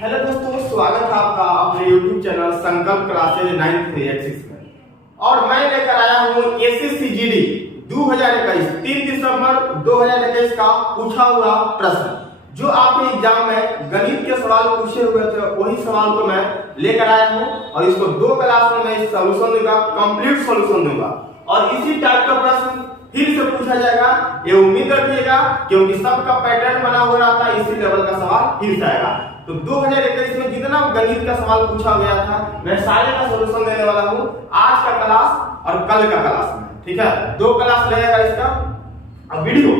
Hello दोस्तों, स्वागत है आपका अपने YouTube चैनल संकल्प क्लासेज 9386 में। और मैं लेकर आया हूँ एसएससी जीडी 2021 3 दिसंबर 2021 का पूछा हुआ प्रश्न। जो आपके एग्जाम में गणित के सवाल पूछे हुए थे वही सवाल को मैं लेकर आया हूँ और इसको 2 क्लास में मैं सॉल्यूशन दूंगा, कंप्लीट सॉल्यूशन दूंगा। और इसी टाइप का प्रश्न फिर से पूछा जाएगा, ये उम्मीद रखिएगा, क्योंकि सबका पैटर्न बना हुआ रहता है। इसी लेवल का सवाल फिर से आएगा। तो 2021 में जितना गणित का सवाल पूछा गया था मैं सारे का सॉल्यूशन देने वाला हूँ आज का क्लास और कल का क्लास में। ठीक है, 2 क्लास लगेगा इसका। अब वीडियो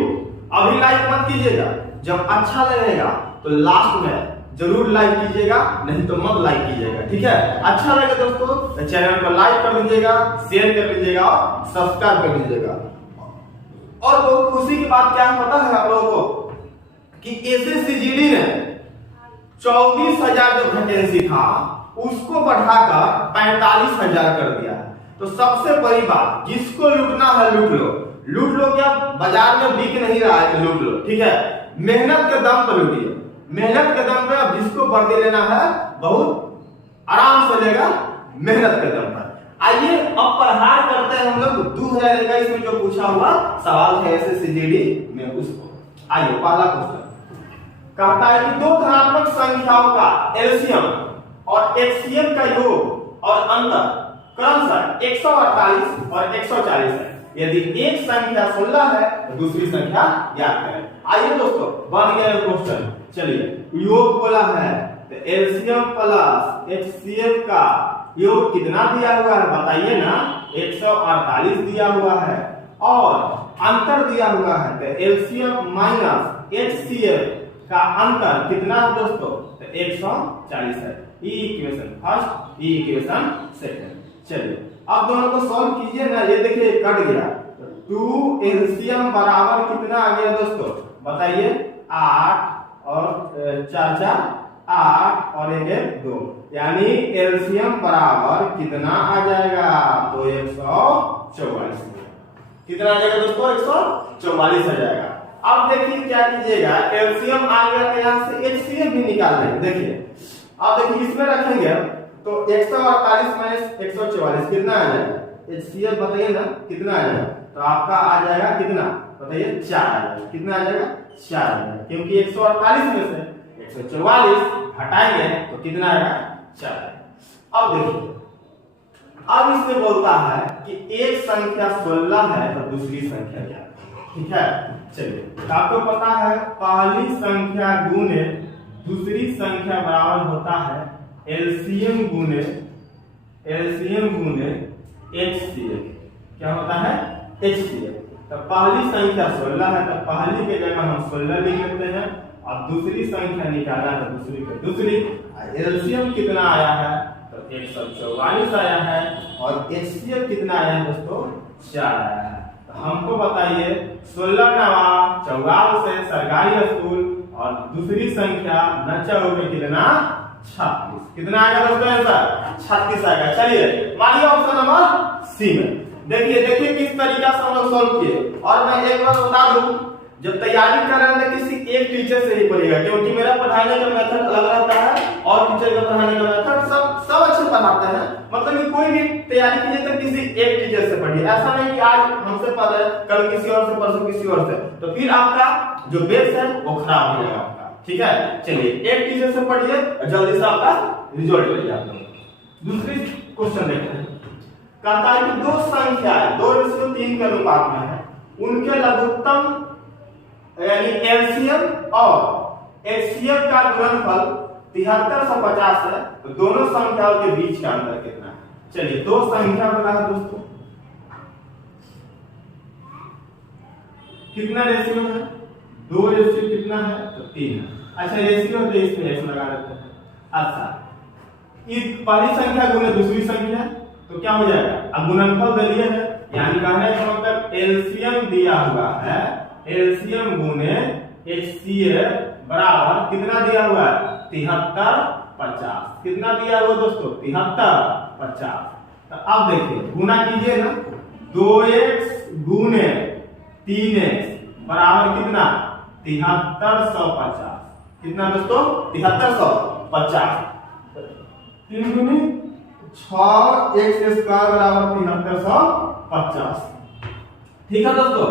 अभी लाइक मत कीजिएगा, जब अच्छा लगेगा तो लास्ट में जरूर लाइक कीजिएगा, नहीं तो मत लाइक कीजिएगा। ठीक है, अच्छा लगे दोस्तों तो चैनल को लाइक कर लीजिएगा, शेयर कर लीजिएगा और सब्सक्राइब कर लीजिएगा। और बहुत खुशी की बात क्या है पता है आप लोगों को कि एसएससी जीडी ने 24,000 जो वैकेंसी था उसको बढ़ाकर 45,000 कर दिया है। तो सबसे बड़ी बात, जिसको लूटना है लूट लो, लूट लो। क्या बाजार में बिक नहीं रहा है तो लूट लो। ठीक है, मेहनत के दम पर लूटिए, मेहनत के दम पे। अब जिसको वर्दी लेना है बहुत आराम से लेगा, मेहनत के दम पर। आइए अब पढ़ाई करते हैं हम लोग 2021 में जो पूछा हुआ सवाल है एसएससी जीडी में उसको। आइए पहला क्वेश्चन कहता है कि 2 धनात्मक संख्याओं का एलसीएम और एचसीएफ का योग और अंतर क्रमशः 148 और 140 है। यदि एक संख्या 16 है तो दूसरी संख्या ज्ञात करें। आइए दोस्तों, बन गया क्वेश्चन। चलिए, योग बोला है तो एलसीएम प्लस एचसीएफ का योग कितना दिया हुआ है बताइए ना। 148 दिया हुआ है और अंतर दिया हुआ है तो एलसीएम माइनस एचसीएफ का अंतर कितना है दोस्तों, तो 140 है। ई इक्वेशन फर्स्ट, ई इक्वेशन सेकंड। चलिए अब दोनों को सॉल्व कीजिए ना। ये देखिए कट गया, तो 2 एलसीएम बराबर कितना आ गया दोस्तों बताइए। 8 और 4 4 8 और 1 1 2, यानी एलसीएम बराबर कितना आ जाएगा तो 144। कितना आ जाएगा दोस्तों, 144 आ जाएगा। अब देखिए क्या कीजिएगा, एलसीएम आ गया तो यहाँ से एचसीएफ भी निकाल लेंगे। देखिए अब देखिए इसमें रखेंगे तो 148 माइनस 144 कितना आ जाएगा। एचसीएफ बताइए ना कितना आ जाएगा, तो आपका आ जाएगा कितना बताइए 4 आ जाएगा। कितना आ जाएगा 4 आ जाएगा, क्योंकि 148 में से 144 हटाएंगे तो कितना आएगा 4। अब देखिए, अब इसमें बोलता है कि एक संख्या 16 है तो दूसरी संख्या क्या है। ठीक है, चलिए आपको पता है पहली संख्या गुने दूसरी संख्या बराबर होता है एलसीएम गुने एचसीएफ। क्या होता है एचसीएफ। तो पहली संख्या 16 है तो पहली के जगह हम 16 लिख लेते हैं और दूसरी संख्या निकाला है दूसरी के दूसरी। एलसीएम कितना आया है तो 144 आया है और एचसीएफ कितना आया है दोस्तों 4 आया है। तो हमको बताइए 16 नवा 44 से सरकारी स्कूल और दूसरी संख्या नचा होकर कितना 36। कितना आएगा दोस्तों आंसर 36 आएगा। चलिए मानिए ऑप्शन नंबर सी में। देखिए किस तरीका से हम लोग सॉल्व किए। और मैं एक बार बता दूं, जब तैयारी कर रहे हैं किसी एक टीचर से ही पढ़िएगा, क्योंकि मेरा पढ़ाने का मेथड अलग रहता है और टीचर का पढ़ाने का मेथड सब अच्छे पढ़ाते हैं। मतलब कि कोई भी तैयारी कीजिए तो किसी एक टीचर से पढ़िए। ऐसा नहीं कि आज हमसे पढ़ रहे कल किसी और से, परसों किसी और से, तो फिर आपका जो बेस है वो खराब हो जाएगा आपका। ठीक है, चलिए एक टीचर से पढ़िए और जल्दी से आपका रिजल्ट ले जाए। दूसरी क्वेश्चन देखते हैं। कहता है कि 2 संख्याएं 2:3 के अनुपात में है, उनके लघुत्तम यानी एलसीएम और एचसीएफ का गुणनफल 7350 है, तो दोनों संख्याओं के बीच का अंतर कितना है। चलिए 2 संख्या बता है दोस्तों, कितना रेशियो है 2 रेशियो कितना है तो 3 है। अच्छा रेशियो तो इसमें x लगा देते हैं। अच्छा ये पहली संख्या गुने दूसरी संख्या तो क्या हो जाएगा, अब गुणनफल दे दिया है, यानी कहने का मतलब एलसीएम दिया हुआ है, एलसीएम गुने एचसीएफ बराबर कितना दिया हुआ है 7350। कितना दिया हुआ दोस्तों 7350। तो अब देखिए गुना कीजिए ना, 2x गुने 3x बराबर कितना 7350। कितना दोस्तों 7300। 50। 3 दूनी 6 x² बराबर 7350। ठीक है दोस्तों,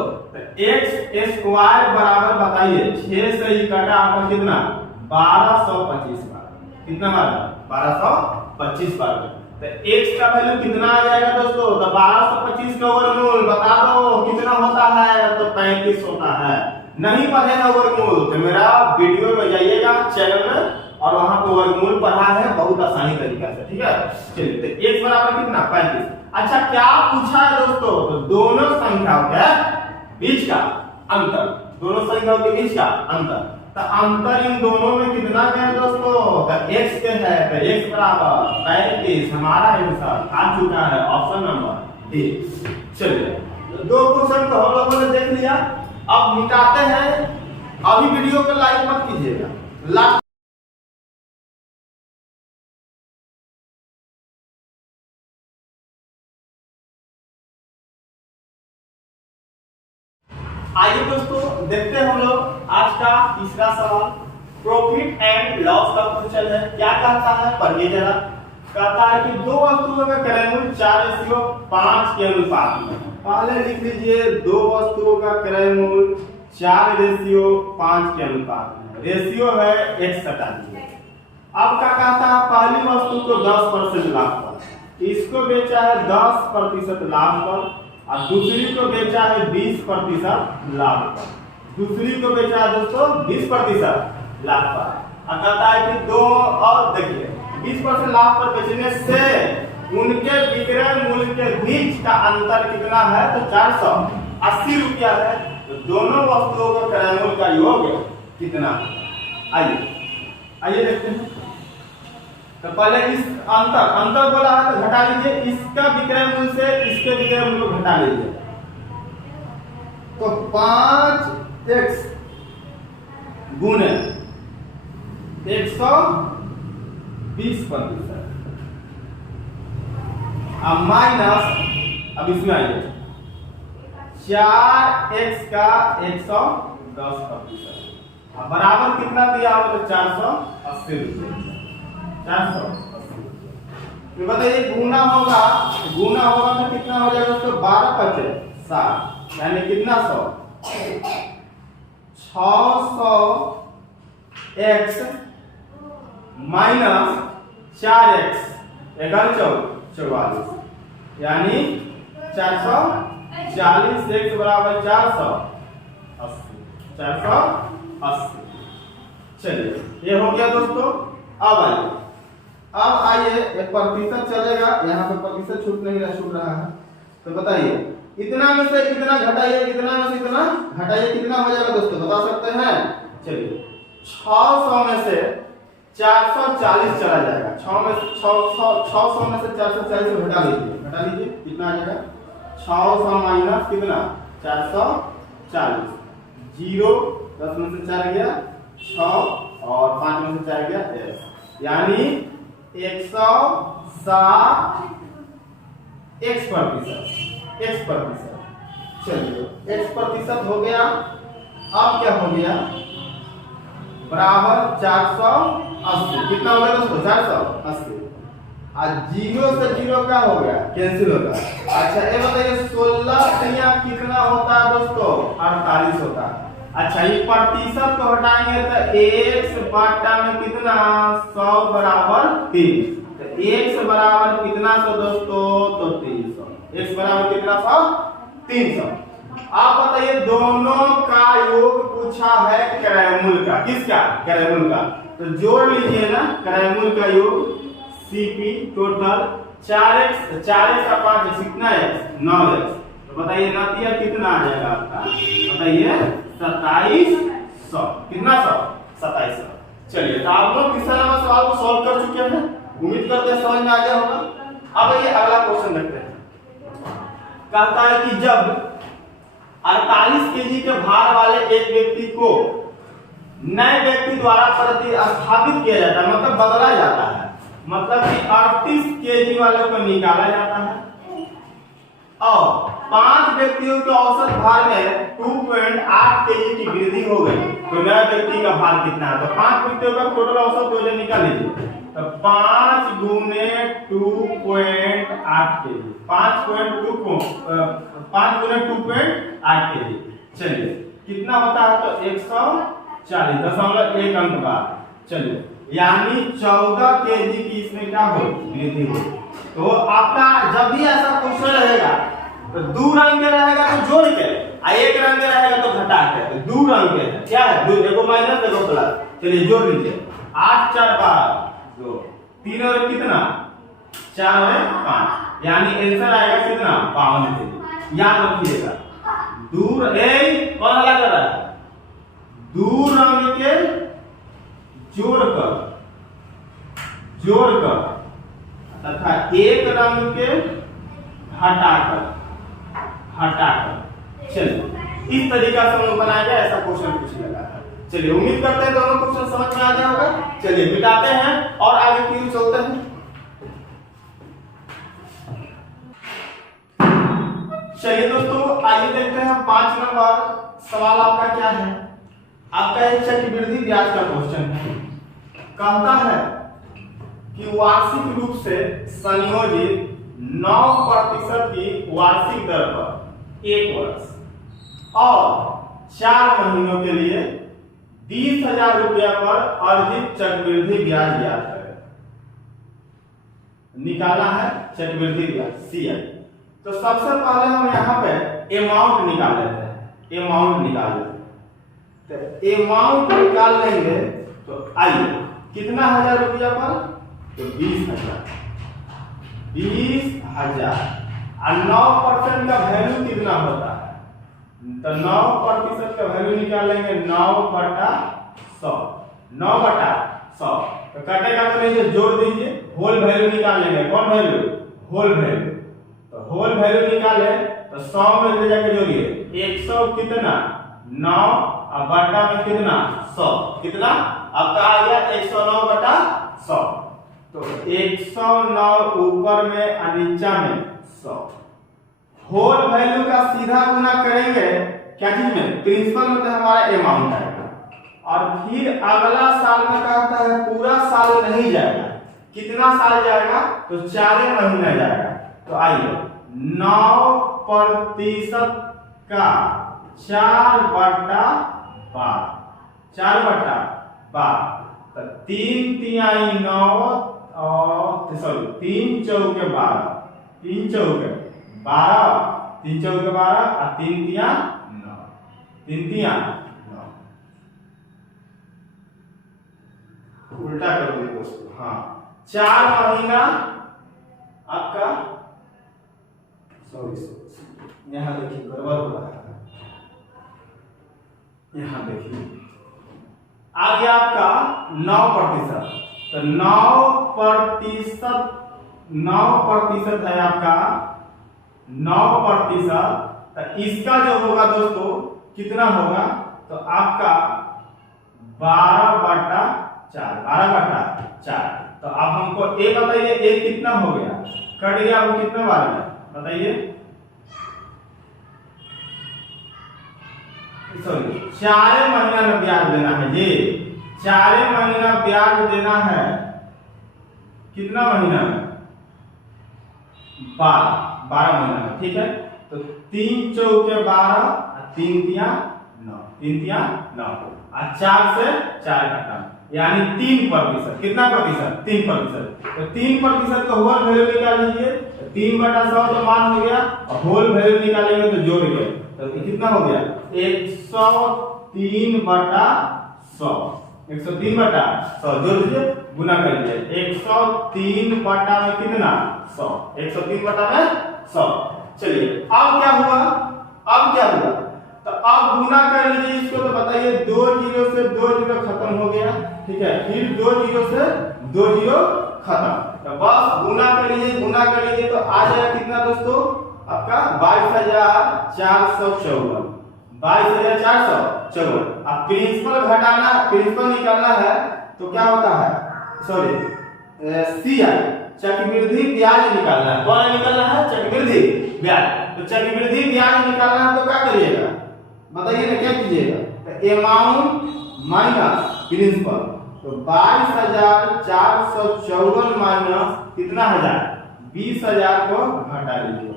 x² बराबर बताइए 6 से ही कटा आपका कितना 1225 बार। कितना बार 1225 बार। तो x का वैल्यू कितना आ जाएगा दोस्तों, तो 1225 का वर्गमूल बता दो कितना होता है, तो 35 होता है। नहीं पढ़े ना वर्गमूल तो मेरा वीडियो में जाइएगा चैनल में और वहां पे वर्गमूल पढ़ा है बहुत आसानी तरीका से। ठीक है, चलिए तो x बराबर कितना 35। अच्छा क्या पूछा है दोस्तों, तो दोनों संख्याओं के बीच का अंतर, दोनों संख्याओं के बीच का अंतर। तो अंतर इन दोनों में कितना है दोस्तों, तो x के है, तो x बराबर 35 हमारा आंसर आ चुका है ऑप्शन नंबर डी। चलिए दो क्वेश्चन को हम लोगों ने देख लिया, अब मिटाते हैं। अभी वीडियो को लाइक मत कीजिएगा, लास्ट आइए दोस्तों देखते हैं हम लोग आज का तीसरा सवाल। प्रॉफिट एंड लॉस का क्वेश्चन है। क्या कहता है पढ़िए जरा। कहता है कि दो वस्तुओं का क्रय मूल्य 4:5 के अनुपात में। पहले लिख लीजिए दो वस्तुओं का क्रय मूल्य 4:5 के अनुपात में। रेशियो है x हटा दीजिए। अब क्या कहता है पहली वस्तु को 10% लाभ पर, इसको बेचा है 10% लाभ पर, और दूसरी को बेचा है 20% लाभ पर। दूसरी को बेचा है दोस्तों 20% लाभ पर। अब कहता है कि दो, और देखिए 20% लाभ पर बेचने से उनके विक्रय मूल्य के बीच का अंतर कितना है, तो 480 रुपया है। तो दोनों वस्तुओं का क्रय मूल्य का योग कितना है, आइए देखते हैं। तो पहले इस अंतर बोला है तो घटा लीजिए, इसका विक्रय मूल्य से इसके विक्रय मूल्य को घटा लीजिए। तो 5x गुणे 120% अब माइनस, अब इसमें आइए 4x का 110%। अब बराबर कितना दिया हो, तो 480 रुपये। 480 तो बताइए गुना होगा तो कितना हो जाएगा दोस्तों, 12 × 7 यानी कितना 100, 600x माइनस 4x 44 यानी 440 x बराबर 480। चलिए ये हो गया दोस्तों। अब आइए एक प्रतिशत चलेगा, यहाँ पे प्रतिशत छूट रहा है। तो बताइए इतना में से इतना घटाइए, इतना में से इतना घटाइए, कितना हो जाएगा दोस्तों, बता सकते हैं। चलिए 600 में से 440 चला जाएगा। 600 में से 440 घटा लीजिए कितना आ जाएगा, 600 माइनस कितना 440, 0 10 में से 4 गया 6 और 5 में से 4 गया 1, यानी 160 x%। चलिए x% हो गया। अब क्या हो गया, बराबर 480। कितना हो गया दोस्तों, 480। आज 0 से 0 क्या हो गया, कैंसिल होगा। अच्छा ये बताइए 16 कितना होता है दोस्तों, 48 होता है। अच्छा ये प्रतिशत को हटाएंगे तो x बटा में कितना 100 बराबर 3। तो x बराबर कितना 100 दोस्तों, तो 300। x बराबर कितना 100, 300। आप बताइए दोनों का योग पूछा है क्रय मूल्य का, किसका, क्रय मूल्य का। तो जोड़ लीजिए ना क्रय मूल्य का योग, CP टोटल 4x का 5x कितना x 9x। तो बताइए नातिया कितना आ जाएगा आपका, बताइए 2700। कितना 2700। चलिए तो आप लोग तीसरा नंबर सवाल को सॉल्व कर चुके हैं, उम्मीद करते हैं समझ में आ गया होगा। अब ये अगला क्वेश्चन देखते हैं। कहता है कि जब 48 केजी के भार वाले एक व्यक्ति को नए व्यक्ति द्वारा प्रतिस्थापित किया जाता है, मतलब बदला जाता है, मतलब कि 38 केजी वाले को निकाला जाता है और 5 व्यक्तियों के औसत भार में 2.8 केजी की वृद्धि हो गई, तो नया व्यक्ति का भार कितना है? तो 5 व्यक्तियों का टोटल औसत वजन निकाल लीजिए। तो 5 गुने 2.8 केजी, 5 गुने 2.8 केजी। चलिए कितना होता है? तो 140.1 अंक बाद। चलिए यानी 14 केजी की इसमें क्या हो? वृद्धि हो। तो आपका जब भी ऐसा क्वेश्चन रहेगा तो 2 रंग के रहेगा तो जोड़ के, और 1 रंग के रहेगा तो घटा के। तो 2 रंग के है क्या है? 2, देखो माइनस देखो प्लस। चलिए जोड़ लीजिए। 8 4 12 2, 3 और कितना? 4 और 5, यानी आंसर आएगा कितना? 52 केजी। याद रखिएगा। दूर कौन अलग कर रहा है? 2 रंग के जोड़कर तथा 1 रंग के हटाकर। चलिए इस तरीका से हम लोग बनाएंगे, ऐसा क्वेश्चन पूछ लगा है। चलिए उम्मीद करते हैं दोनों क्वेश्चन समझ में आ गया होगा। चलिए मिटाते हैं और आगे की चलते हैं। चलिए दोस्तों आइए देखते हैं 5 नंबर सवाल आपका क्या है। आपका एक चक्रवृद्धि ब्याज का क्वेश्चन है। कहता है कि वार्षिक रूप से संयोजित 9% की वार्षिक दर पर 1 वर्ष और 4 महीनों के लिए 20,000 रुपया पर अर्जित चक्रवृद्धि ब्याज ज्ञात करें। निकाला है चक्रवृद्धि ब्याज CI। तो सबसे पहले हम यहाँ पे अमाउंट निकाल लेते हैं। अमाउंट निकाल लेते हैं। तो अमाउंट निकाल लेंगे तो आइए कितना 1000 रुपया पर? तो 20,000। 20,000 और 9% का वैल्यू कितना होता है? तो 9% का वैल्यू निकाल लेंगे 9/100। 9/100 तो कटेगा तो नहीं, तो जोड़ दीजिए। होल वैल्यू निकाल लेंगे। कौन वैल्यू? Whole value. तो होल वैल्यू निकाले तो 100 में ले जाके जोड़िए। 100 कितना? 9 और बटा में कितना? 100। कितना आपका आ गया? 109/100। तो 109 ऊपर में और नीचा में 100। होल वैल्यू का सीधा गुना करेंगे क्या चीज में? प्रिंसिपल में, तो हमारा अमाउंट आएगा। और फिर अगला साल में कहता है पूरा साल नहीं जाएगा। कितना साल जाएगा? तो 4 महीना जाएगा। तो आइए 9% का 4/12। 4/12 तो 3 तिहाई 9 और 3 चौके 12। 3 चौके 12, 3 चौके 12 और 3 तिया 9। 3 तिया 9। उल्टा कर दो दोस्तों। हाँ 4 महीना आपका, सॉरी यहाँ देखिए गड़बड़ हो रहा है। यहाँ देखिए आ गया आपका 9%। तो 9% है आपका 9%। तो इसका जो होगा दोस्तों कितना होगा? तो आपका 12/4। 12/4। तो आप हमको एक बताइए, एक कितना हो गया? कट गया वो कितने बार में बताइए? सॉरी 4 महीना में ब्याज देना है जी। 4 महीना ब्याज देना है। कितना महीना में? 12 महीना में। ठीक है। तो 3 चौके 12 और 3 तिया 9। 3 तिया 9 और 4 से 4 घटा, यानी 3%। कितना प्रतिशत? 3%। तो 3% का होल वैल्यू निकाल लीजिए। 3/100 तो मान हो गया, और होल वैल्यू निकालेंगे तो जोड़ के तो कितना हो गया? 103/100। 103/100 जोड़ दीजिए, गुना कर लीजिए। 103 में कितना? 100। 103/100। चलिए अब क्या हुआ? तो अब गुना कर लीजिए इसको। तो बताइए 2 जीरो से 2 जीरो खत्म हो गया। ठीक है। फिर 2 जीरो से 2 जीरो खत्म। तो बस गुना कर लीजिए। तो आ जाएगा कितना दोस्तों? आपका 22,454। 22,454। अब प्रिंसिपल निकालना है तो क्या होता है? सॉरी CI चक्रवृद्धि ब्याज निकालना है। कौन निकालना है? चक्रवृद्धि ब्याज। तो चक्रवृद्धि ब्याज निकालना है तो क्या करिएगा, बताइए ना, क्या कीजिएगा, तो अमाउंट माइनस प्रिंसिपल, तो 22,454 माइनस कितना हजार, 20,000 को घटा लीजिए,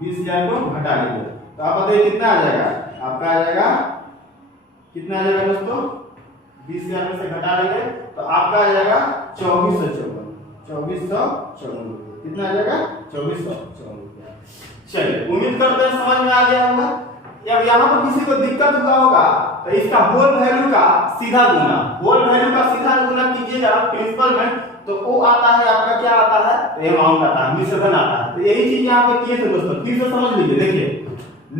20,000 को घटा लीजिए, तो आप बताइए कितना आ जाएगा, आपका आ जाएगा कितना आ जाएगा दोस्तों, 20,000 में से घटा लेंगे तो आपका आ जाएगा 2454 रुपये, कितना आ जाएगा 2454 रुपये। चलिए उम्मीद करते हैं समझ में आ गया होगा। अब यहाँ पर किसी को दिक्कत हुआ होगा तो इसका होल वैल्यू का सीधा गुना, होल वैल्यू का सीधा गुना कीजिएगा प्रिंसिपल में, तो वो आता है आपका क्या आता है, अमाउंट आता है, मिश्रण आता है। तो यही चीज यहाँ पे किए थे दोस्तों, फिर से समझ लीजिए। देखिए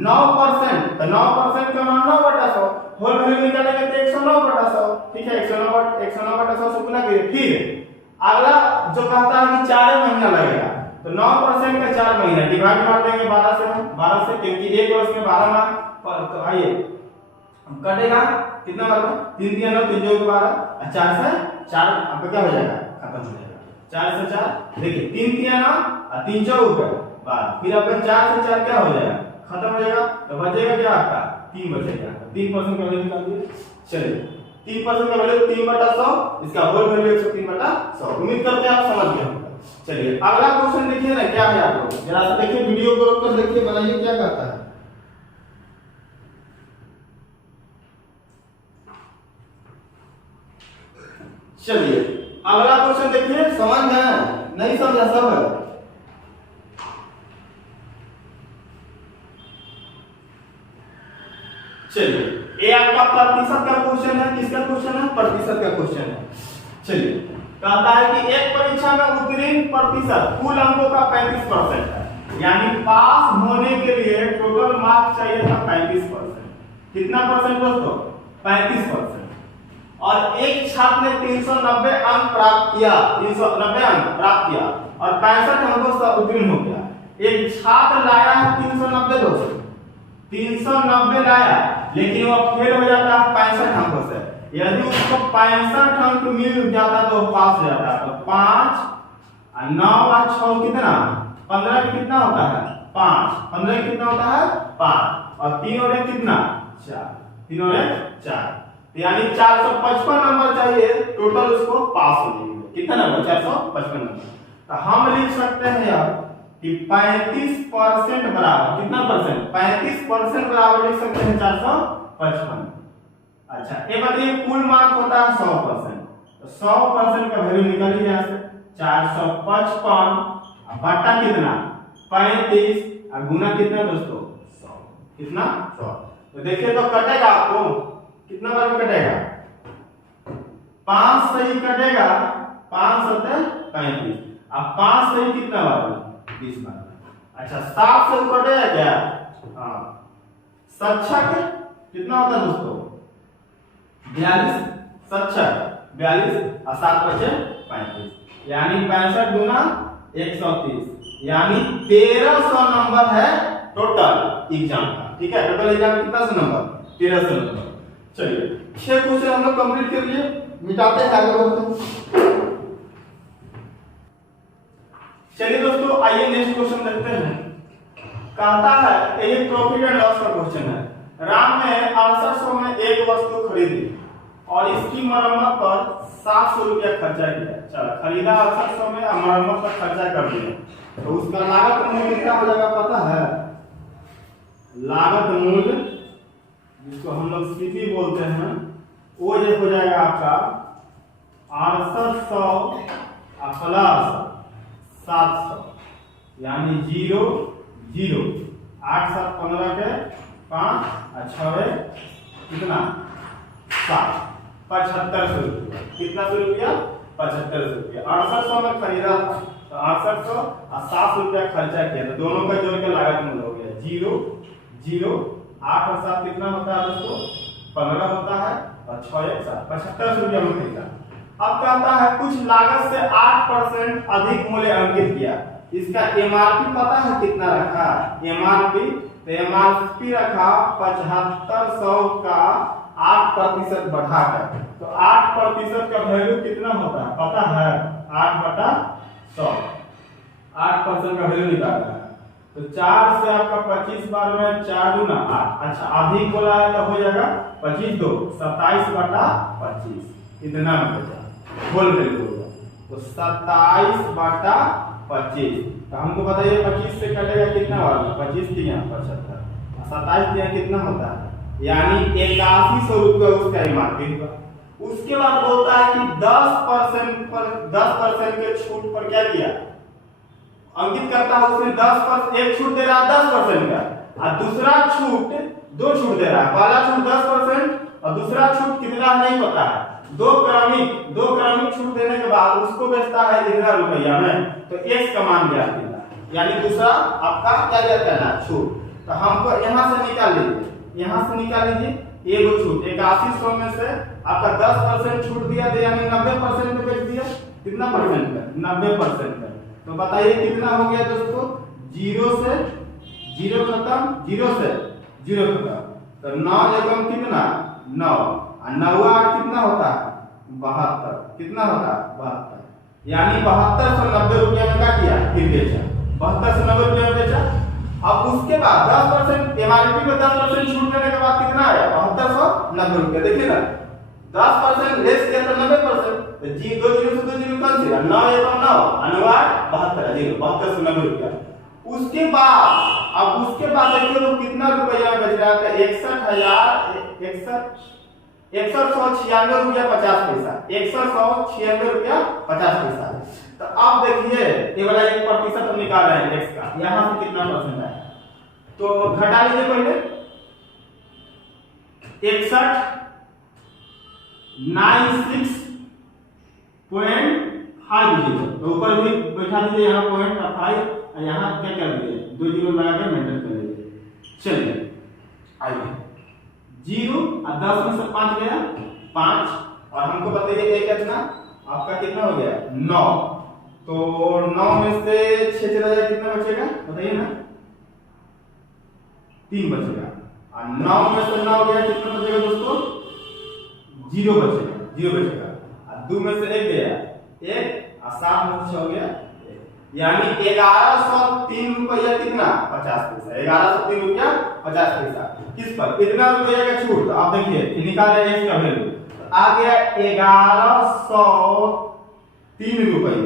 9%, तो 9% का मान 9/100, होल वैल्यू निकालेंगे तो 109/100, ठीक है, 109/100 से गुना करिए। फिर अगला जो कहता है कि 4 महीना लगेगा, तो 9% का 4 महीना डिवाइड मार देंगे 12 से, क्योंकि एक वर्ष में 12 माह, तो आइए कटेगा कितना, मतलब 3 3 9 3 12, 4 से 4 आपका क्या हो जाएगा, खत्म हो जाएगा, 4 से 4, देखिए 3 3 9 और 3 4 12, फिर आपका 4 से 4 क्या हो जाएगा, खत्म हो जाएगा, तो बचेगा क्या आपका 3 बचेगा, 3% का वैल्यू निकाल दीजिए। चलिए 3% का वैल्यू 3/100, इसका होल वैल्यू 103/100। उम्मीद करते हैं आप समझ गए होंगे। चलिए अगला क्वेश्चन देखिए ना क्या है, आप लोग जरा सा देखिए, वीडियो को रोक कर देखिए, बनाइए क्या कहता है। चलिए अगला क्वेश्चन देखिए, समझ गए नहीं समझा सब है। चलिए ये आपका प्रतिशत का क्वेश्चन है, किसका क्वेश्चन है, प्रतिशत का क्वेश्चन है। चलिए कहता है कि एक परीक्षा में उत्तीर्ण प्रतिशत कुल अंकों का 35% है, यानी पास होने के लिए टोटल मार्क्स चाहिए था 35%। कितना परसेंट दोस्तों, 35%। और एक छात्र ने 390 अंक प्राप्त किया, 390 अंक प्राप्त किया और 65 अंकों से उत्तीर्ण हो गया। एक छात्र लाया है 390 दोस्तों, 390 लाया, लेकिन वो फेल हो जाता है 65 अंकों से। यदि उसको 65 अंक मिल जाता तो पास हो जाता। तो 5 और 9 और 6 कितना, 15 कितना होता है 5, 15 कितना होता है 5, और 3 और 1 कितना 4, 3 और 1 4, यानी 455 नंबर चाहिए टोटल उसको पास हो जाएगा। कितना नंबर, 455 नंबर। तो हम लिख सकते हैं यार कि 35% बराबर कितना परसेंट, 35% बराबर लिख सकते हैं 455। अच्छा ये बताइए कुल मार्क होता है 100%, तो 100% का वैल्यू निकालिए यहाँ से, 455 बटा कितना 35 और गुना कितना दोस्तों 100, कितना 100। तो देखिए तो कटेगा आपको कितना बार में कटेगा, 5 सही कटेगा, 5 7 35, अब 5 सही कितना बार में 20 बार। अच्छा 7 से कटेगा क्या, हाँ सच्चक कितना होता है दोस्तों 42, सच्चक 42 और 7 बचे 35, यानी 65 गुना 130, यानी 1300 नंबर है टोटल एग्जाम का। ठीक है, टोटल एग्जाम कितना से नंबर 1300 नंबर। चलिए 6 क्वेश्चन हम लोग कंप्लीट कर लिए, मिटाते हैं आगे बढ़ते हैं। चलिए दोस्तों आइए नेक्स्ट क्वेश्चन देखते हैं। कहता है यही प्रॉफिट एंड लॉस का क्वेश्चन है। राम ने 6800 में एक वस्तु खरीदी और इसकी मरम्मत पर 700 रुपया खर्चा किया। चलो खरीदा 6800 में और मरम्मत पर खर्चा कर दिया, तो उसका लागत मूल्य कितना हो जाएगा पता है, लागत मूल्य जिसको हम लोग सीपी बोलते हैं, वो ये हो जाएगा आपका 6800 प्लस 700, यानी 0 0 8 7 15 के 5 और 6 कितना 7, 7500 रुपया। कितना सौ रुपया 7500 रुपया। 6800 में खरीदा था तो 6800 और 700 रुपया खर्चा किया, तो दोनों का जोड़ के लागत मूल्य हो गया 0 0 8 और 7 कितना होता है दोस्तों 15 होता है, और 6 1 7 7500 रुपया में खरीदा। अब कहता है कुछ लागत से 8% अधिक मूल्य अंकित किया, इसका एमआरपी पता है कितना रखा, एमआरपी तो एमआरपी रखा 7500 का 8% बढ़ाकर, तो 8% का वैल्यू कितना होता है पता है 8/100, 8% का वैल्यू निकालना है। तो 4 से आपका 25 बार में 4 दूना 8। अच्छा आधी बोला है तो हो जाएगा 25 2 27/25 इतना में बचा होल वैल्यू होगा। तो 27/25 तो हमको बताइए 25 से कटेगा कितना वाला 25 3 75 27 3 कितना होता है यानी 8100 रुपये उसका एमआरपी होगा। उसके बाद बोलता है कि 10% के छूट पर क्या किया अंकित करता है उसने 10% एक छूट दे रहा है 10% का और दूसरा छूट दो छूट दे रहा है। पहला छूट 10% और दूसरा छूट कितना नहीं पता है। दो क्रमिक छूट देने के बाद उसको बेचता है इतना रुपया में तो x का मान ज्ञात किया यानी दूसरा आपका क्या ज्ञात करना है छूट। तो हमको यहाँ से निकाल लीजिए एगो छूट 8100 में से आपका 10% छूट दिया दे यानी 90% पे बेच दिया कितना परसेंट पे 90% पे। तो बताइए कितना हो गया दोस्तों 0 से 0 खत्म 0 से 0 खत्म तो 9 एकम कितना 9 और 9 8 कितना होता है 72 कितना होता है 72 यानी 7290 रुपया में क्या किया फिर बेचा 7290 रुपया में बेचा। अब उसके बाद 10% एमआरपी पे 10% छूट देने के बाद कितना आया 7290 रुपया। देखिए ना 10% लेस किया तो 90% तो जी 2 0 से 2 0 कैंसिल 9 एकम 9 अनुवाद 72 0 7290 रुपया। उसके बाद देखिए वो कितना रुपया बच रहा है 6196 रुपया 50 पैसा 6196 रुपया 50 पैसा। तो अब देखिए ये वाला 1% हम निकाल रहे हैं x का यहाँ से कितना परसेंट आया तो घटा लीजिए पहले 6196.50 तो ऊपर भी बैठा दीजिए यहाँ 0.5 और यहाँ क्या कर दीजिए 2 जीरो लगा के मेंटेन कर लीजिए। चलिए आइए 0 और 10 में से 5 गया 5 और हमको बताइए एक कितना आपका कितना हो गया 9 तो 9 में से 6 चला जाए कितना बचेगा बताइए ना 3 बचेगा और 9 में से 9 गया कितना बचेगा दोस्तों 0 बचेगा और 2 में से 1 गया 1 और 7 में से 6 हो गया यानी 1103 रुपया कितना 50 पैसा 1103 रुपया 50 पैसा किस पर इतना रुपया का छूट। तो आप देखिए निकाले x का वैल्यू तो आ गया 1103 रुपया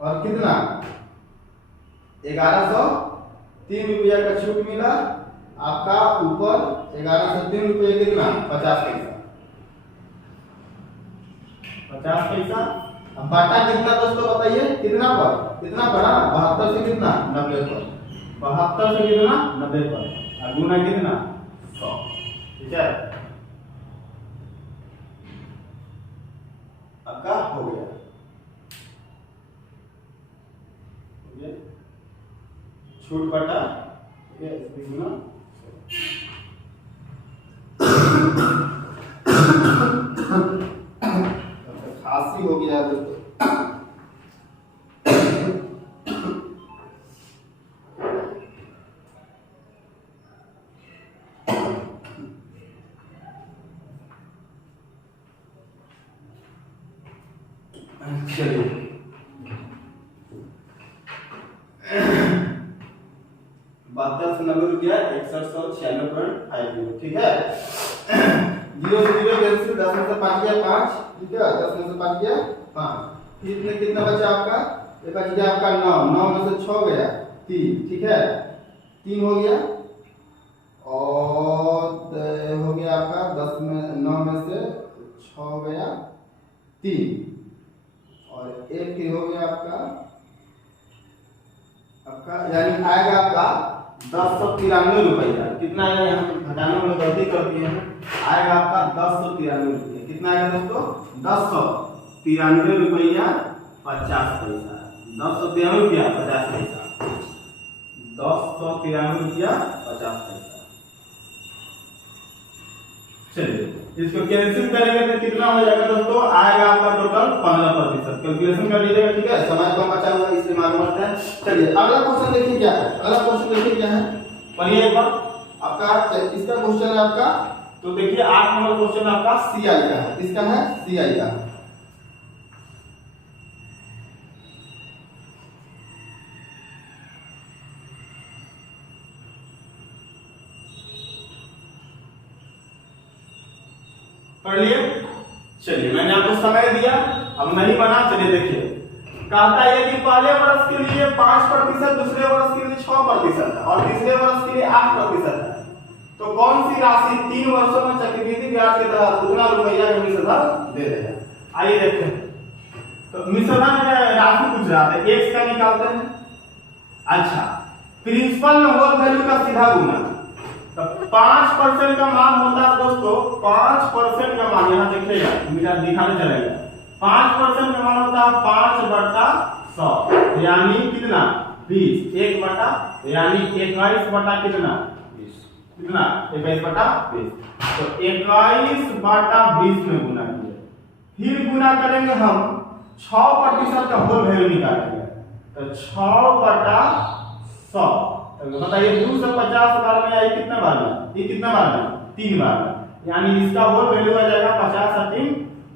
और कितना 1103 रुपया का छूट मिला आपका ऊपर 1103 रुपया कितना 50 पैसा। अब बाटा कितना दोस्तों बताइए कितना पर ना 72 से कितना 90 पर 72 से कितना 90 पर और गुना कितना 100 ठीक है आपका हो गया छूट बटा ठीक है इसमें गुना खांसी हो गया दोस्तों चलिए 72 से 90 रुपया 6196.50 ठीक है 0 से 0 कैंसिल 10 में से 5 गया 5 ठीक है 10 में से 5 गया 5 फिर में कितना बचा आपका ये बच गया आपका 9 में से 6 गया 3 ठीक है 3 हो गया और हो गया आपका 10 में 9 में से 6 गया 3 और एक फिर हो गया आपका यानी आएगा आपका 1093 रुपया कितना आएगा यहाँ पे घटाने में गलती कर दिए हैं आएगा आपका 1093 रुपया कितना आएगा दोस्तों 1093 रुपया 50 पैसा 1093 रुपया 50 पैसा 1093 रुपया 50 पैसा। चलिए इसको कैंसिल करेंगे तो कितना हो जाएगा दोस्तों आएगा आपका टोटल 15% कैलकुलेशन कर लीजिएगा ठीक है समय कम बचा हुआ इसलिए मालूम होता है। चलिए अगला क्वेश्चन देखिए क्या है पढ़िए एक बार आपका इसका क्वेश्चन है आपका तो देखिए 8 नंबर क्वेश्चन आपका सीआई का है इसका है सीआई का कर लिए? चलिए मैंने आपको समय दिया, अब नहीं बना, चलिए देखिए। कहता है कि पहले वर्ष के लिए 5%, दूसरे वर्ष के लिए 6% है और तीसरे वर्ष के लिए 8% है। तो कौन सी राशि 3 वर्षों में चक्रवृद्धि ब्याज के तहत उतना रुपया का मिश्रधन दे देगा? आइए देखते हैं। तो मिश्रधन में राशि पूछ रहा था, x का निकालते हैं। अच्छा, प्रिंसिपल में होल वैल्यू का सीधा गुना, तो 5% का मान होता है दोस्तों, 5% का मान यहाँ देखिएगा, मीटर दिखाने चलेगा। 5% का मान होता है 5/100, यानी कितना? 20। 1 यानी 21 कितना? 20। कितना? 21/20। तो 21/20 में गुना किया, फिर गुना करेंगे हम 6% का होल वैल्यू निकालेंगे, तो 6/100। तो बताइए 250 बार में आई कितना बार में? ये कितना बार में? 3 बार में, यानी इसका होल वैल्यू आ जाएगा 50 और 3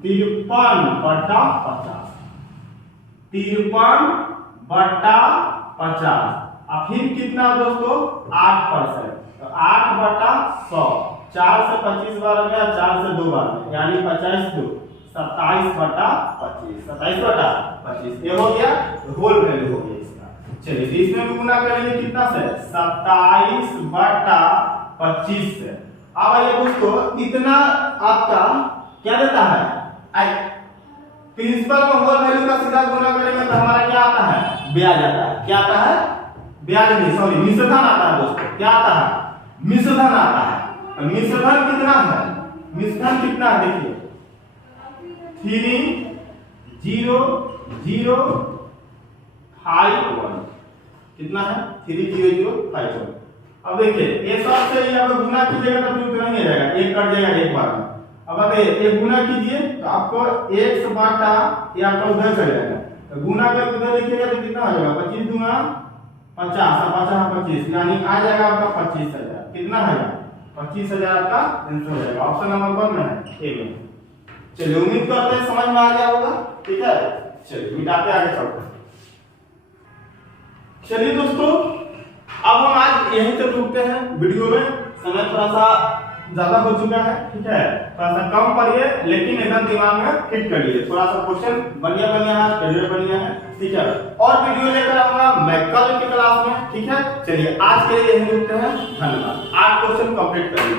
53/50। 53/50। और फिर कितना दोस्तों? 8%, तो 8/100। 4 से 25 बार में, 4 से 2 बार में, यानी 50 2 27/25। 27/25 ये हो गया, होल वैल्यू हो गया इसका। चलिए इसमें भी गुना करेंगे कितना से? 27/25 से। अब आइए दोस्तों, इतना आपका क्या देता है? प्रिंसिपल में होल वैल्यू का सीधा गुना करेंगे तो हमारा क्या आता है? ब्याज आता है। क्या आता है? ब्याज नहीं, सॉरी, मिश्रधन आता है दोस्तों। क्या आता है? मिश्रधन आता है। तो मिश्रधन कितना है? मिश्रधन कितना है देखिए, 3005 कितना है? 3005। अब देखिए ये सब से ये अगर गुना कीजिएगा तो फिर उतना ही आ जाएगा, एक कट जाएगा एक बार में। अब अगर एक गुना कीजिए तो आपको 1/, ये आपका उधर चल जाएगा, तो गुना करके उधर लिखिएगा तो कितना हो जाएगा? 25 दूना 50 और 50 25, यानी आ जाएगा आपका 25,000। कितना है? 25,000 का आंसर हो जाएगा। ऑप्शन नंबर कौन में है? ए में। चलिए उम्मीद करते हैं समझ में आ गया होगा, ठीक है। चलिए मिटाते आगे चलते हैं। चलिए दोस्तों, अब हम आज यहीं तक रुकते हैं वीडियो में, समय थोड़ा सा ज्यादा हो चुका है, ठीक है। थोड़ा सा कम पढ़िए, लेकिन एकदम दिमाग में फिट करिए। थोड़ा सा क्वेश्चन बढ़िया है, कैरियर बढ़िया है, ठीक है। और वीडियो लेकर आऊंगा मैं कल की क्लास में, ठीक है। चलिए आज के लिए यहीं रुकते हैं, धन्यवाद। 8 क्वेश्चन कंप्लीट करिए।